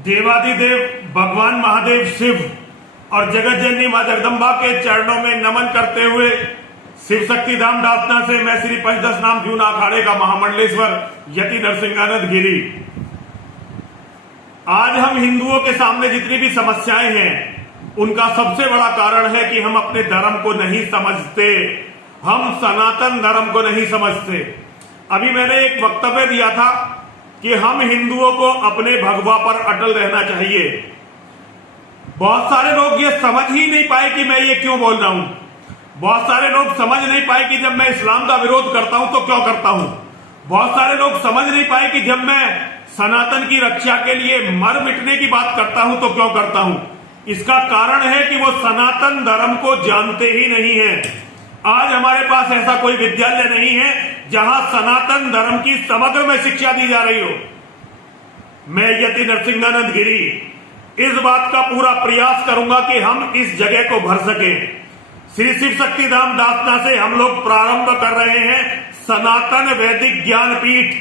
देवादिदेव भगवान महादेव शिव और जगत जननी मां जगदम्बा के चरणों में नमन करते हुए शिव शक्ति धाम दासना से मैं श्री पंचदश नाम जूना अखाड़े का महामंडलेश्वर यति नरसिंहानंद गिरी। आज हम हिंदुओं के सामने जितनी भी समस्याएं हैं उनका सबसे बड़ा कारण है कि हम अपने धर्म को नहीं समझते, हम सनातन धर्म को नहीं समझते। अभी मैंने एक वक्तव्य दिया था कि हम हिंदुओं को अपने भगवा पर अटल रहना चाहिए। बहुत सारे लोग ये समझ ही नहीं पाए कि मैं ये क्यों बोल रहा हूं। बहुत सारे लोग समझ नहीं पाए कि जब मैं इस्लाम का विरोध करता हूं तो क्यों करता हूं। बहुत सारे लोग समझ नहीं पाए कि जब मैं सनातन की रक्षा के लिए मर मिटने की बात करता हूं तो क्यों करता हूं। इसका कारण है कि वो सनातन धर्म को जानते ही नहीं है। आज हमारे पास ऐसा कोई विद्यालय नहीं है जहां सनातन धर्म की समग्र में शिक्षा दी जा रही हो। मैं यति नरसिंहानंद गिरी इस बात का पूरा प्रयास करूंगा कि हम इस जगह को भर सके। श्री शिव शक्ति धाम दासना से हम लोग प्रारंभ कर रहे हैं सनातन वैदिक ज्ञानपीठ,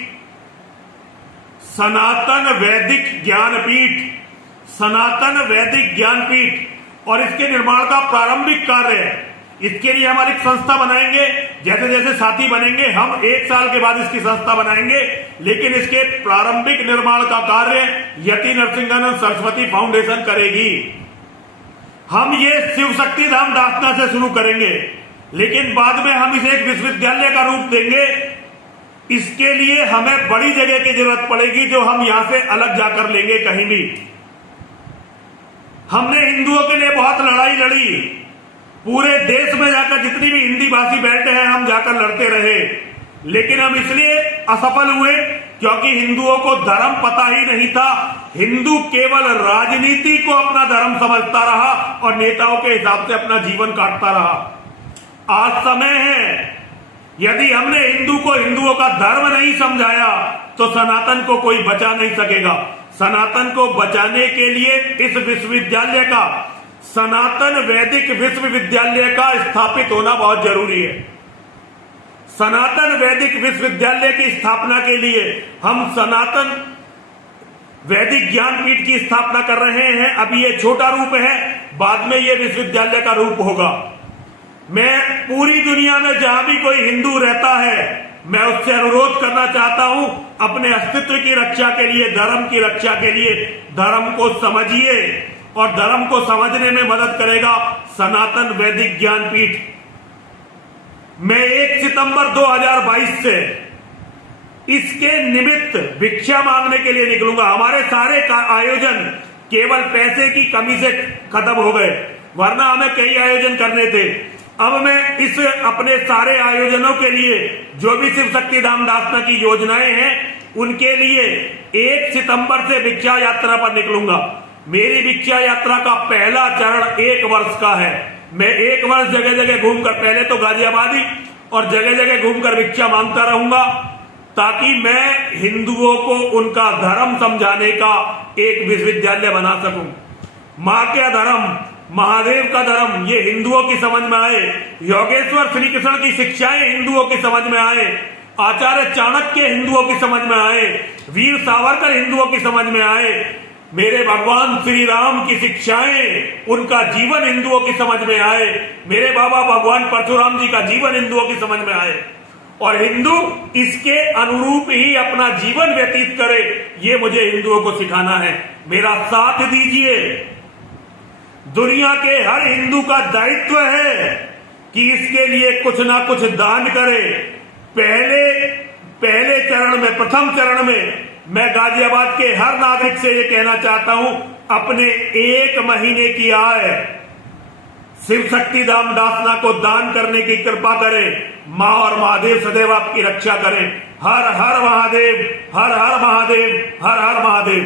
सनातन वैदिक ज्ञानपीठ, सनातन वैदिक ज्ञानपीठ। और इसके निर्माण का प्रारंभिक कार्य है। इसके लिए हम एक संस्था बनाएंगे। जैसे जैसे साथी बनेंगे हम 1 साल के बाद इसकी संस्था बनाएंगे, लेकिन इसके प्रारंभिक निर्माण का कार्य यति नरसिंहानंद सरस्वती फाउंडेशन करेगी। हम ये शिव शक्ति धाम दासना से शुरू करेंगे, लेकिन बाद में हम इसे एक विश्वविद्यालय का रूप देंगे। इसके लिए हमें बड़ी जगह की जरूरत पड़ेगी जो हम यहां से अलग जाकर लेंगे कहीं भी। हमने हिंदुओं के लिए बहुत लड़ाई लड़ी, पूरे देश में जाकर जितनी भी हिंदी भाषी बेल्ट हैं हम जाकर लड़ते रहे, लेकिन हम इसलिए असफल हुए क्योंकि हिंदुओं को धर्म पता ही नहीं था। हिंदू केवल राजनीति को अपना धर्म समझता रहा और नेताओं के हिसाब से अपना जीवन काटता रहा। आज समय है, यदि हमने हिंदू को हिंदुओं का धर्म नहीं समझाया तो सनातन को कोई बचा नहीं सकेगा। सनातन को बचाने के लिए इस विश्वविद्यालय का, सनातन वैदिक विश्वविद्यालय का स्थापित होना बहुत जरूरी है। सनातन वैदिक विश्वविद्यालय की स्थापना के लिए हम सनातन वैदिक ज्ञानपीठ की स्थापना कर रहे हैं। अभी ये छोटा रूप है, बाद में ये विश्वविद्यालय का रूप होगा। मैं पूरी दुनिया में जहां भी कोई हिंदू रहता है मैं उससे अनुरोध करना चाहता हूं, अपने अस्तित्व की रक्षा के लिए, धर्म की रक्षा के लिए धर्म को समझिए और धर्म को समझने में मदद करेगा सनातन वैदिक ज्ञानपीठ। मैं 1 सितंबर 2022 से इसके निमित्त भिक्षा मांगने के लिए निकलूंगा। हमारे सारे आयोजन केवल पैसे की कमी से खत्म हो गए, वरना हमें कई आयोजन करने थे। अब मैं इस अपने सारे आयोजनों के लिए जो भी शिव शक्ति धाम दासना की योजनाएं हैं उनके लिए 1 सितंबर से भिक्षा यात्रा पर निकलूंगा। मेरी भिक्षा यात्रा का पहला चरण 1 वर्ष का है। मैं 1 वर्ष जगह जगह घूमकर, पहले तो गाजियाबादी और जगह जगह घूमकर भिक्षा मांगता रहूंगा, ताकि मैं हिंदुओं को उनका धर्म समझाने का एक विश्वविद्यालय बना सकूं। मां का धर्म, महादेव का धर्म ये हिंदुओं की समझ में आए, योगेश्वर श्री कृष्ण की शिक्षाएं हिंदुओं की समझ में आए, आचार्य चाणक्य हिंदुओं की समझ में आए, वीर सावरकर हिंदुओं की समझ में आए, मेरे भगवान श्री राम की शिक्षाएं, उनका जीवन हिंदुओं की समझ में आए, मेरे बाबा भगवान परशुराम जी का जीवन हिंदुओं की समझ में आए और हिंदू इसके अनुरूप ही अपना जीवन व्यतीत करे, ये मुझे हिंदुओं को सिखाना है। मेरा साथ दीजिए। दुनिया के हर हिंदू का दायित्व है कि इसके लिए कुछ ना कुछ दान करे। पहले चरण में, प्रथम चरण में मैं गाजियाबाद के हर नागरिक से ये कहना चाहता हूं, अपने 1 महीने की आय शिव शक्ति धाम दासना को दान करने की कृपा करें। मां और महादेव सदैव आपकी रक्षा करें। हर हर महादेव, हर हर महादेव, हर हर महादेव।